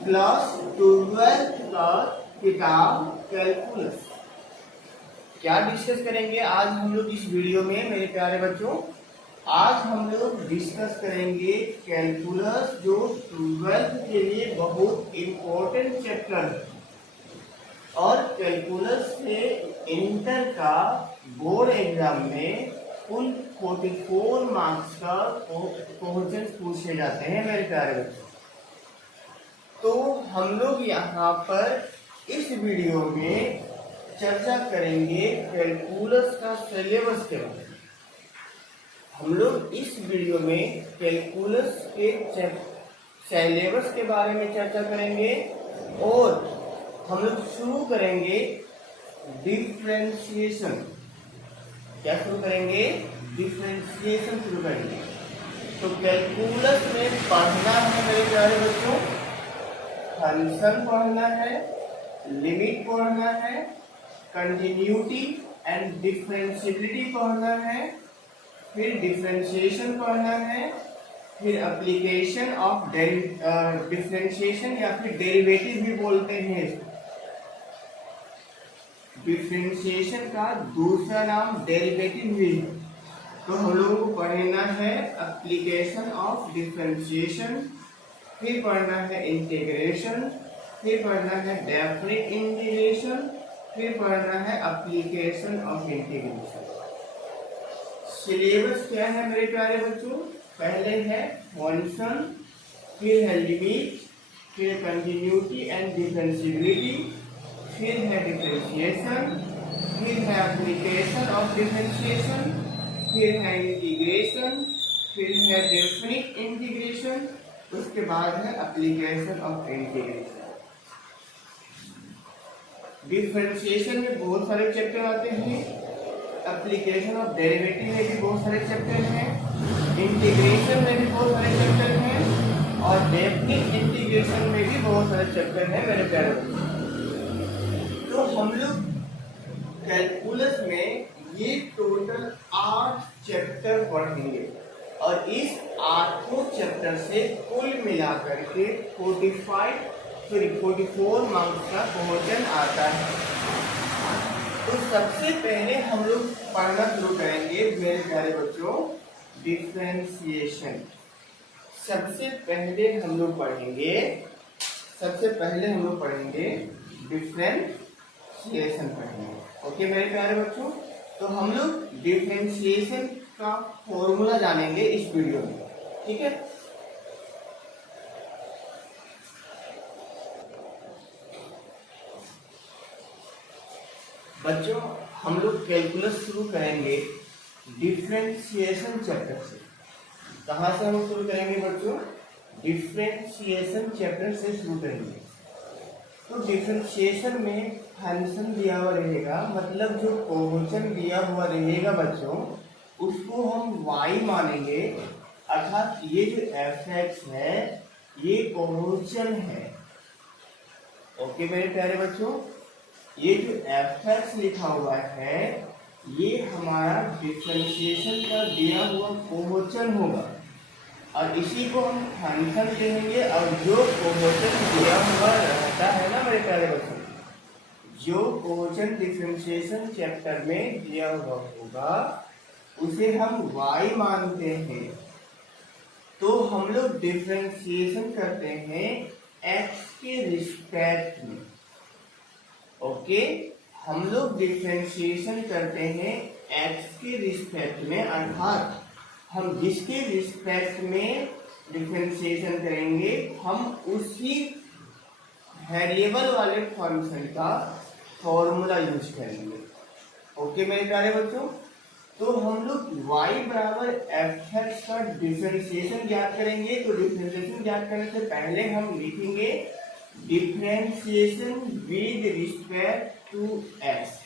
Class 12th का किताब calculus. क्या डिस्कस करेंगे आज हम लोग इस वीडियो में मेरे प्यारे बच्चों? आज हम लोग डिस्कस करेंगे कैलकुलस, जो 12th के लिए बहुत इम्पोर्टेंट चैप्टर है। और कैलकुलस से इंटर का बोर्ड एग्जाम में कुल 44 मार्क्स का क्वेश्चन पूछे जाते हैं मेरे प्यारे बच्चों। तो हम लोग यहाँ पर इस वीडियो में चर्चा करेंगे कैलकुलस का सिलेबस के बारे में। हम लोग इस वीडियो में कैलकुलस के सिलेबस के बारे में चर्चा करेंगे और हम लोग शुरू करेंगे डिफरेंशिएशन। क्या शुरू करेंगे? डिफरेंशिएशन शुरू करेंगे। तो कैलकुलस में पढ़ना है मेरे प्यारे बच्चों, फंक्शन पढ़ना है, लिमिट पढ़ना है, कंटिन्यूटी एंड डिफरेंशिएबिलिटी पढ़ना है, फिर डिफरेंशिएशन पढ़ना है, फिर एप्लीकेशन ऑफ डिफरेंशिएशन या फिर डेरिवेटिव भी बोलते हैं। डिफरेंशिएशन का दूसरा नाम डेरिवेटिव भी है। तो हम लोगों को पढ़ना है एप्लीकेशन ऑफ डिफरेंशिएशन, फिर पढ़ना है इंटीग्रेशन, फिर पढ़ना है डेफिनिट इंटीग्रेशन, फिर पढ़ना है एप्लीकेशन ऑफ इंटीग्रेशन। सिलेबस क्या है मेरे प्यारे बच्चों? पहले है फंक्शन, फिर है लिमिट, फिर कंटिन्यूटी एंड डिफरेंशिएबिलिटी, फिर है डिफरेंशिएशन, फिर है एप्लीकेशन ऑफ डिफरेंशिएशन, फिर है इंटीग्रेशन, फिर है डेफिनिट इंटीग्रेशन, उसके बाद है एप्लीकेशन ऑफ इंटीग्रेशन। डिफरेंशिएशन में बहुत सारे चैप्टर आते हैं, एप्लीकेशन ऑफ डेरिवेटिव में भी बहुत सारे चैप्टर हैं, इंटीग्रेशन में भी बहुत सारे चैप्टर हैं और डेफिनिट इंटीग्रेशन में भी बहुत सारे चैप्टर हैं मेरे प्यारे बच्चों। तो हम लोग कैलकुलस में ये टोटल 8 चैप्टर पढ़ेंगे और इस 8 चैप्टर से कुल मिलाकर के 44 मार्क्स का क्वेश्चन आता है। तो सबसे पहले हम लोग पढ़ना शुरू करेंगे मेरे प्यारे बच्चों डिफरेंशिएशन। सबसे पहले हम लोग पढ़ेंगे डिफरेंशिएशन पढ़ेंगे। ओके मेरे प्यारे बच्चों, तो हम लोग डिफरेंशिएशन का फॉर्मूला जानेंगे इस वीडियो में, ठीक है? बच्चों हम लोग कैलकुलस शुरू करेंगे डिफरेंशिएशन चैप्टर से। कहाँ से हम शुरू करेंगे बच्चों? डिफरेंशिएशन चैप्टर से शुरू करेंगे। तो डिफरेंशिएशन में फंक्शन दिया हुआ रहेगा, मतलब जो क्वेश्चन दिया हुआ रहेगा बच्चों उसको हम y मानेंगे, अर्थात ये जो f(x) है ये क्वेश्चन है। ओके मेरे प्यारे बच्चों, ये जो f(x) लिखा हुआ है ये हमारा डिफरेंशिएशन का दिया हुआ क्वेश्चन होगा और इसी को हम फंक्शन कहेंगे। और जो क्वेश्चन दिया हुआ रहता है ना मेरे प्यारे बच्चों, जो क्वेश्चन डिफरेंशिएशन चैप्टर में दिया हुआ होगा उसे हम y मानते हैं। तो हम लोग डिफरेंशिएशन करते हैं x के रिस्पेक्ट में। ओके, हम लोग डिफरेंशिएशन करते हैं x के रिस्पेक्ट में, अर्थात हम जिसके रिस्पेक्ट में डिफरेंशिएशन करेंगे हम उसी वेरिएबल वाले फंक्शन का फॉर्मूला यूज करेंगे। ओके मेरे प्यारे बच्चों, तो हम लोग y बराबर f(x) का डिफरेंशिएशन ज्ञात करेंगे। तो डिफरेंशिएशन ज्ञात करने से पहले हम लिखेंगे differentiation with respect to x।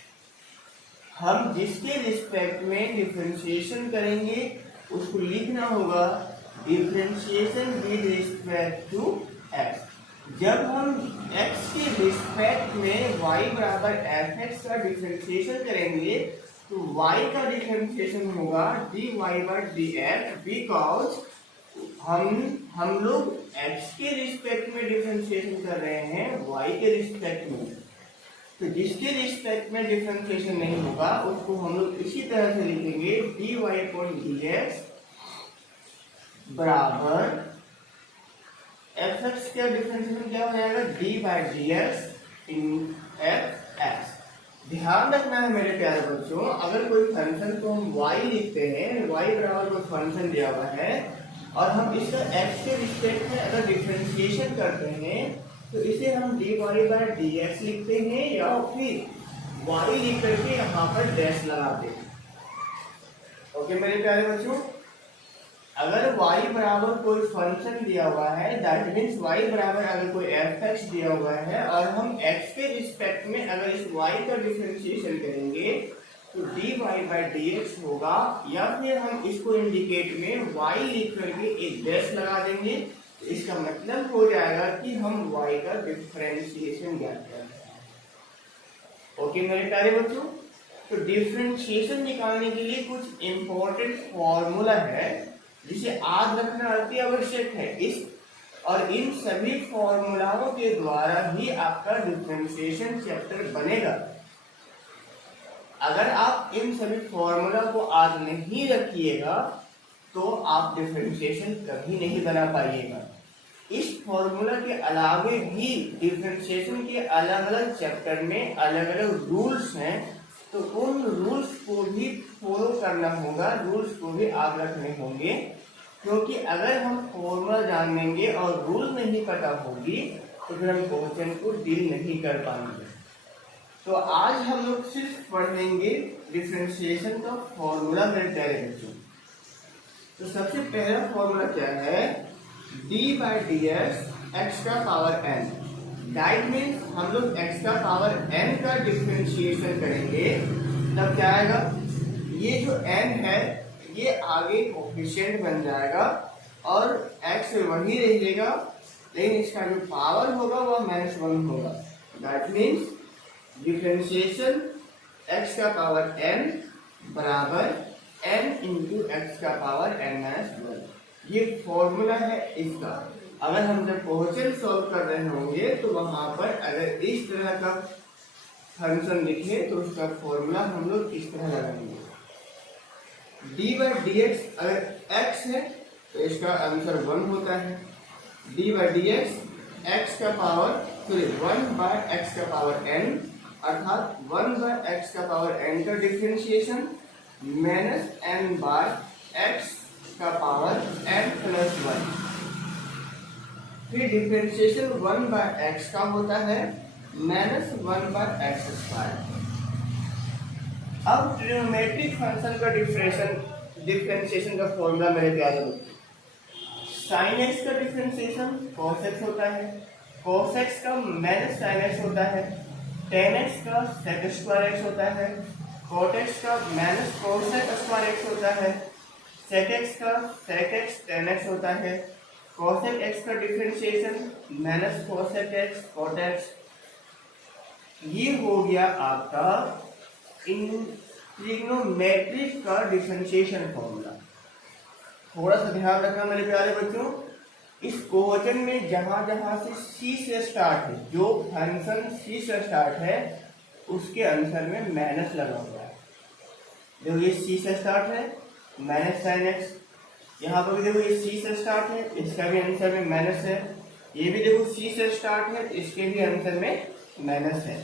हम जिसके रिस्पेक्ट में डिफरेंशिएशन करेंगे उसको लिखना होगा differentiation with respect to x। जब हम x के रिस्पेक्ट में y बराबर f(x) का डिफरेंशिएशन करेंगे तो y का डिफरेंशिएशन होगा dy/dx, बिकॉज हम लोग x के रिस्पेक्ट में डिफरेंशिएशन कर रहे हैं y के रिस्पेक्ट में। तो जिसके रिस्पेक्ट में डिफरेंशिएशन नहीं होगा उसको हम लोग इसी तरह से लिखेंगे dy/dx बराबर fx का डिफरेंशिएशन क्या हो जाएगा d/dx इन fx। ध्यान रखना है मेरे प्यारे बच्चों, अगर कोई फंक्शन को हम y लिखते हैं, y बराबर कोई फंक्शन दिया हुआ है और हम इसका x के रिस्पेक्ट में अगर डिफरेंशिएशन करते हैं तो इसे हम dy/dx लिखते हैं या फिर y लिख करके यहाँ पर डैश लगाते हैं। ओके मेरे प्यारे बच्चों, अगर y बराबर कोई फंक्शन दिया हुआ है दैट मीन्स y बराबर अगर कोई fx दिया हुआ है और हम x के रिस्पेक्ट में अगर इस y का डिफरेंशिएशन करेंगे तो dy/dx होगा, या फिर हम इसको इंडिकेट में y लिख करके एक डैश लगा देंगे। तो इसका मतलब हो जाएगा कि हम y का डिफरेंशिएशन ज्ञात कर रहे हैं। ओके मेरे प्यारे बच्चों, तो डिफरेंशिएशन निकालने के लिए कुछ इंपॉर्टेंट फॉर्मूला है जिसे याद रखना अति आवश्यक है। इस और इन सभी फॉर्मूलाओं के द्वारा ही आपका डिफरेंशिएशन चैप्टर बनेगा। अगर आप इन सभी फॉर्मूला को याद नहीं रखिएगा तो आप डिफरेंशिएशन कभी नहीं बना पाइएगा। इस फॉर्मूला के अलावे भी डिफरेंशिएशन के अलग अलग चैप्टर में अलग अलग रूल्स हैं, तो उन रूल्स को भी फॉलो करना होगा, रूल्स को भी याद रखने होंगे, क्योंकि अगर हम फॉर्मूला जान लेंगे और रूल नहीं पता होगी तो फिर हम क्वेश्चन को डील नहीं कर पाएंगे। तो आज हम लोग सिर्फ पढ़ेंगे डिफरेंशिएशन का फॉर्मूला मेरे प्यारे बच्चों। तो सबसे पहला फॉर्मूला क्या है, d/dx x का पावर n। दैट मीन्स हम लोग x का पावर n का डिफरेंशिएशन करेंगे तब क्या आएगा, ये जो n है ये आगे कोफिशिएंट बन जाएगा और x वही रहेगा, लेकिन इसका जो पावर होगा वह -1 होगा। दैट मीन्स डिफरेंशिएशन x का पावर n बराबर n इंटू x का पावर n-1। ये फॉर्मूला है इसका। अगर हम जब क्वेश्चन सॉल्व कर रहे होंगे तो वहां पर अगर इस तरह का फंक्शन लिखे तो उसका फॉर्मूला हम लोग इस तरह लगाएंगे। d/dx अगर x है तो इसका आंसर 1 होता है। d/dx x का पावर 1/x का पावर n अर्थात 1/x का पावर n का डिफरेंशिएशन -n/x का पावर n+1। फिर डिफरेंशिएशन 1/x का होता है -1/x²। अब ट्रिग्नोमेट्रिक फंक्शन का डिफरेंशिएशन का फॉर्मूला मेरे प्यारे बच्चों, sin x का डिफरेंशिएशन cos x होता है, cos x का -sin x होता है, tan x का sec² x होता है, cot x का -cos x² होता है, sec x का sec x tan x होता है, cos x का differentiation -cos x cot x। ये हो गया आपका इन ट्रिग्नोमेट्रिक का डिफरेंशिएशन फॉर्मूला। थोड़ा सा ध्यान रखना मेरे प्यारे बच्चों, इस क्वेश्चन में जहां जहां से c से स्टार्ट है, जो फंक्शन c से स्टार्ट है उसके आंसर में माइनस लगा हुआ है। देखो ये c से स्टार्ट है -sin x, यहाँ पर भी देखो ये c से स्टार्ट है, इसका भी आंसर में माइनस है। ये भी देखो c से स्टार्ट है, इसके भी आंसर में माइनस है।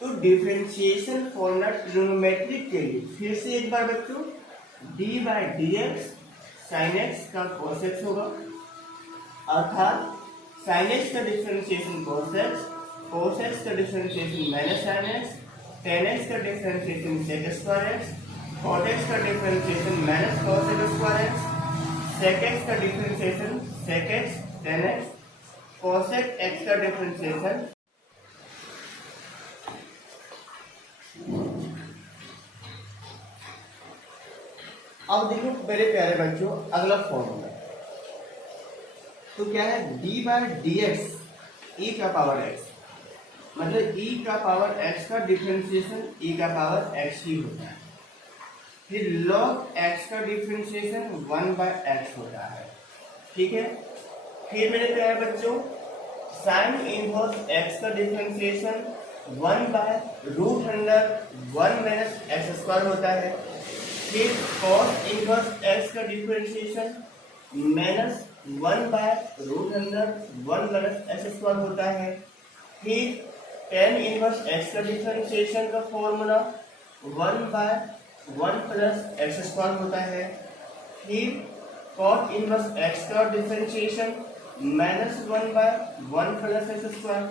तो डिफरेंशिएशन फॉर्मूला ट्रिग्नोमेट्रिक के लिए फिर से एक बार बच्चों, d/dx sin x का cos x होगा, अर्थात sin x का डिफरेंशिएशन cos x का differentiation -sin x, tan x का differentiation sec² x, cot x का differentiation -cos x²x, sec x का differentiation sec x tan x, cos x का differentiation. अब देखो मेरे प्यारे बच्चों अगला फॉर्मूला, तो क्या है, d/dx e का पावर x, मतलब e का पावर x का डिफरेंशिएशन e का पावर x ही होता है। फिर log x का डिफरेंशिएशन 1/x होता है। ठीक है। फिर मेरे प्यारे बच्चों साइन इनवर्स एक्स का डिफरेंशिएशन 1/√1 माइनस एक्स स्क्वायर होता है। फिर कॉस इनवर्स एक्स का डिफरेंशिएशन -1/√1 माइनस एक्स स्क्वायर होता है। फिर टेन इनवर्स एक्स का डिफरेंशिएशन का फॉर्मूला 1/1 प्लस एक्स स्क्वायर होता है। फिर कॉट इनवर्स एक्स का differentiation -1/1 plus x square.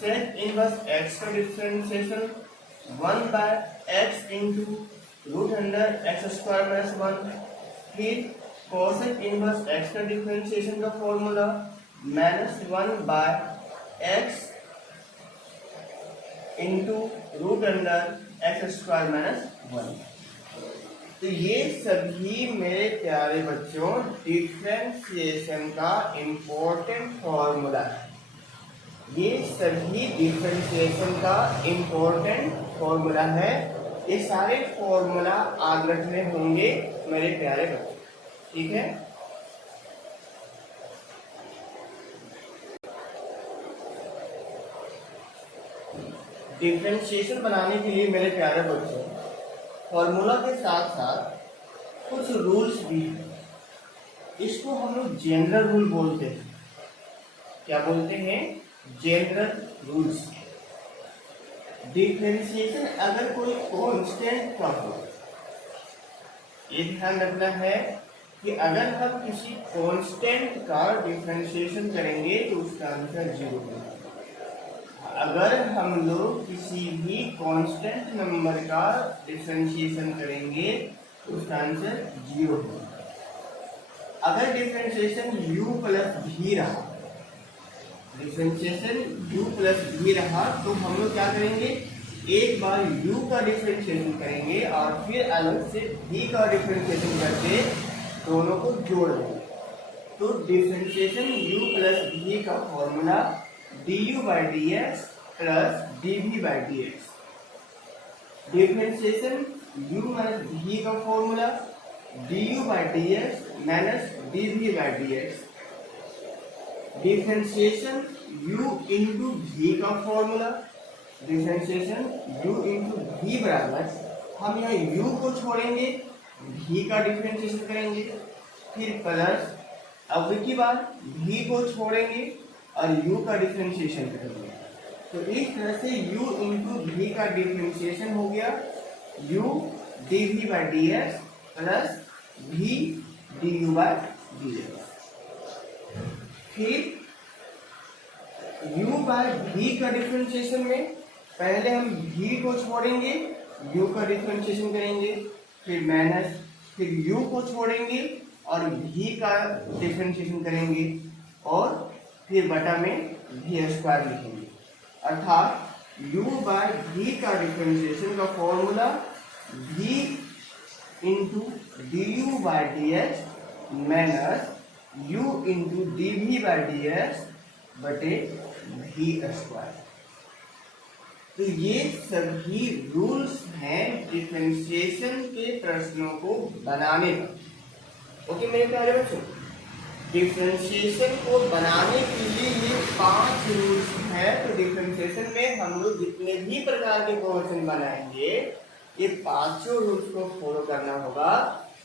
Sec inverse x का differentiation 1/x into √100 square minus 1। फिर कोसेक इनवर्स एक्स का डिफरेंशिएशन का formula -1/x into √100 square minus 1। तो ये सभी मेरे प्यारे बच्चों डिफरेंशिएशन का इम्पोर्टेंट फॉर्मूला है। ये सभी डिफरेंशिएशन का इम्पोर्टेंट फॉर्मूला है। ये सारे फॉर्मूला याद रखने होंगे मेरे प्यारे बच्चों, ठीक है। डिफरेंशिएशन बनाने के लिए मेरे प्यारे बच्चों फॉर्मूला के साथ साथ कुछ रूल्स भी हैं। इसको हम लोग जनरल रूल बोलते हैं। क्या बोलते हैं? General rules. डिफरेंशिएशन अगर कोई कांस्टेंट का हो, ये ध्यान रखना है कि अगर हम किसी कांस्टेंट का डिफरेंशिएशन करेंगे तो उसका आंसर 0 होगा। अगर हम लोग किसी भी कांस्टेंट नंबर का डिफरेंशिएशन करेंगे तो उसका आंसर 0 होगा। अगर डिफरेंशिएशन u प्लस v रहा, डिफरेंशिएशन u प्लस v रहा तो हम लोग क्या करेंगे? एक बार u का डिफरेंशिएशन करेंगे और फिर अलग से v का डिफरेंशिएशन करके दोनों को जोड़ देंगे। तो डिफरेंशिएशन u प्लस v का formula du/dx plus dv/dx। Differentiation u minus v का formula du/dx minus dv/dx। Differentiation u into v का formula differentiation u into v बराबर, हम यहाँ u को छोड़ेंगे, v का डिफरेंशिएशन करेंगे, फिर प्लस अब की बार v को छोड़ेंगे और u का डिफरेंशिएशन करेंगे। तो इस तरह से u इंटू v का डिफरेंशिएशन हो गया u dv/dx plus v du/dx। फिर u/v का डिफरेंशिएशन में पहले हम v को छोड़ेंगे, u का डिफरेंशिएशन करेंगे, फिर माइनस, फिर u को छोड़ेंगे और v का डिफरेंशिएशन करेंगे और फिर बटा में v स्क्वायर लिखेंगे। अर्थात u/v का डिफरेंशिएशन का formula v into du/dx minus u into dv/dx बटे v स्क्वायर। तो ये सभी रूल्स हैं डिफरेंशिएशन के प्रश्नों को बनाने का। ओके मेरे प्यारे बच्चों, डिफरेंशिएशन को बनाने के लिए ये 5 रूल्स हैं। तो डिफरेंशिएशन में हम लोग जितने भी प्रकार के क्वेश्चन बनाएंगे ये 5 रूल्स को फॉलो करना होगा।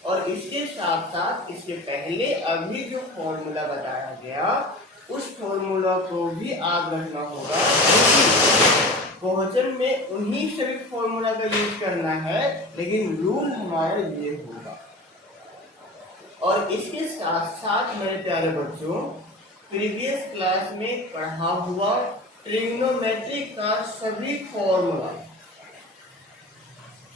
और इसके साथ साथ इसके पहले अभी जो फॉर्मूला बताया गया उस फॉर्मूला को भी याद रखना होगा। क्वेश्चन में उन्हीं सभी फॉर्मूला का यूज करना है, लेकिन रूल हमारा ये होगा। और इसके साथ साथ मेरे प्यारे बच्चों प्रीवियस क्लास में पढ़ा हुआ ट्रिग्नोमेट्री का सभी फॉर्मूला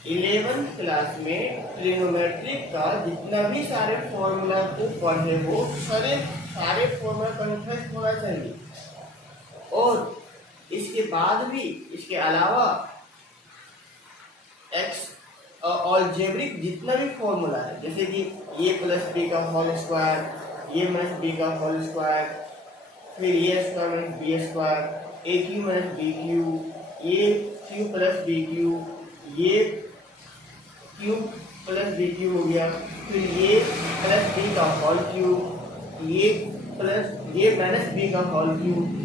11th क्लास में ट्रिग्नोमेट्री का जितना भी सारे फॉर्मूला को पढ़े हो सारे फॉर्मूला कंठस्थ होना चाहिए। और इसके बाद भी इसके अलावा एक्स अलजेब्रिक जितना भी फॉर्मूला है, जैसे कि a प्लस बी का whole square, a minus B का होल स्क्वायर, फिर a square minus B square, a cube minus B cube, a cube plus B cube, a cube plus B cube हो गया, फिर a plus B का whole cube, ये plus ये minus B का whole cube.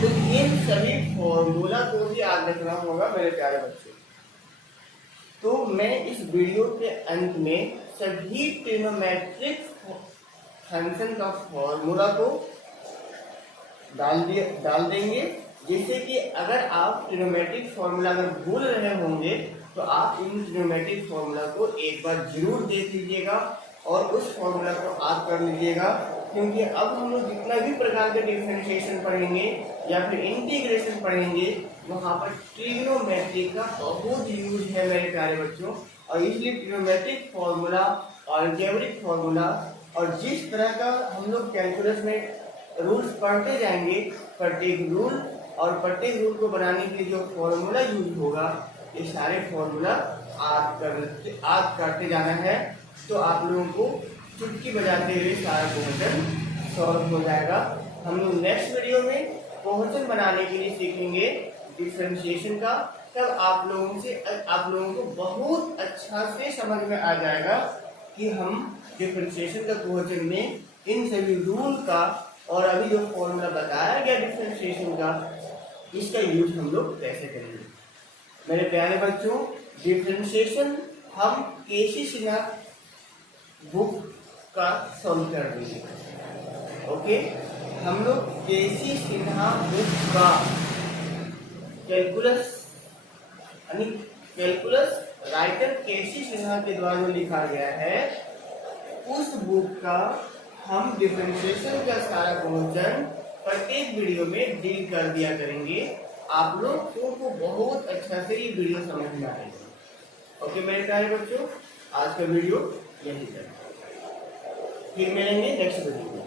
तो इन सभी फॉर्मूला को भी याद रखना होगा मेरे प्यारे बच्चों। तो मैं इस वीडियो के अंत में सभी ट्रिग्नोमेट्रिक फंक्शन का फॉर्मूला को डाल देंगे, जिससे कि अगर आप ट्रिग्नोमेट्रिक फॉर्मूला अगर भूल रहे होंगे तो आप इन ट्रिग्नोमेट्रिक फॉर्मूला को एक बार जरूर देख लीजिएगा और उस फॉर्मूला को याद कर लीजिएगा। क्योंकि अब हम लोग जितना भी प्रकार के डिफरेंशिएशन पढ़ेंगे या फिर इंटीग्रेशन पढ़ेंगे, वहाँ पर ट्रिग्नोमेट्री का बहुत यूज है मेरे प्यारे बच्चों। और इसलिए ट्रिग्नोमेट्रिक फॉर्मूला, अलजेब्रिक फॉर्मूला और जिस तरह का हम लोग कैलकुलस में रूल्स पढ़ते जाएंगे, प्रत्येक रूल और प्रत्येक रूल को बनाने के लिए जो फॉर्मूला यूज होगा, ये सारे फॉर्मूला याद करते जाना है। तो आप लोगों को चुटकी बजाते हुए सारा क्वेश्चन सॉल्व हो जाएगा। हम लोग नेक्स्ट वीडियो में क्वेश्चन बनाने के लिए सीखेंगे डिफरेंशिएशन का। तब आप लोगों को बहुत अच्छा से समझ में आ जाएगा कि हम डिफरेंशिएशन का क्वेश्चन में इन सभी रूल का और अभी जो फॉर्मूला बताया गया डिफरेंशिएशन का, इसका यूज हम लोग कैसे करेंगे। मेरे प्यारे बच्चों, डिफरेंशिएशन हम केसी सिन्हा बुक का सॉल्व कर देंगे। ओके, हम लोग केसी सिन्हा बुक का कैलकुलस राइटर केसी सिन्हा के द्वारा जो लिखा गया है, उस बुक का हम डिफरेंशिएशन का सारा क्वेश्चन प्रत्येक वीडियो में डील कर दिया करेंगे। आप लोगों को बहुत अच्छा से ये वीडियो समझ में आएगा। ओके मेरे प्यारे बच्चों, आज का वीडियो यही तक, फिर मिलेंगे नेक्स्ट वीडियो।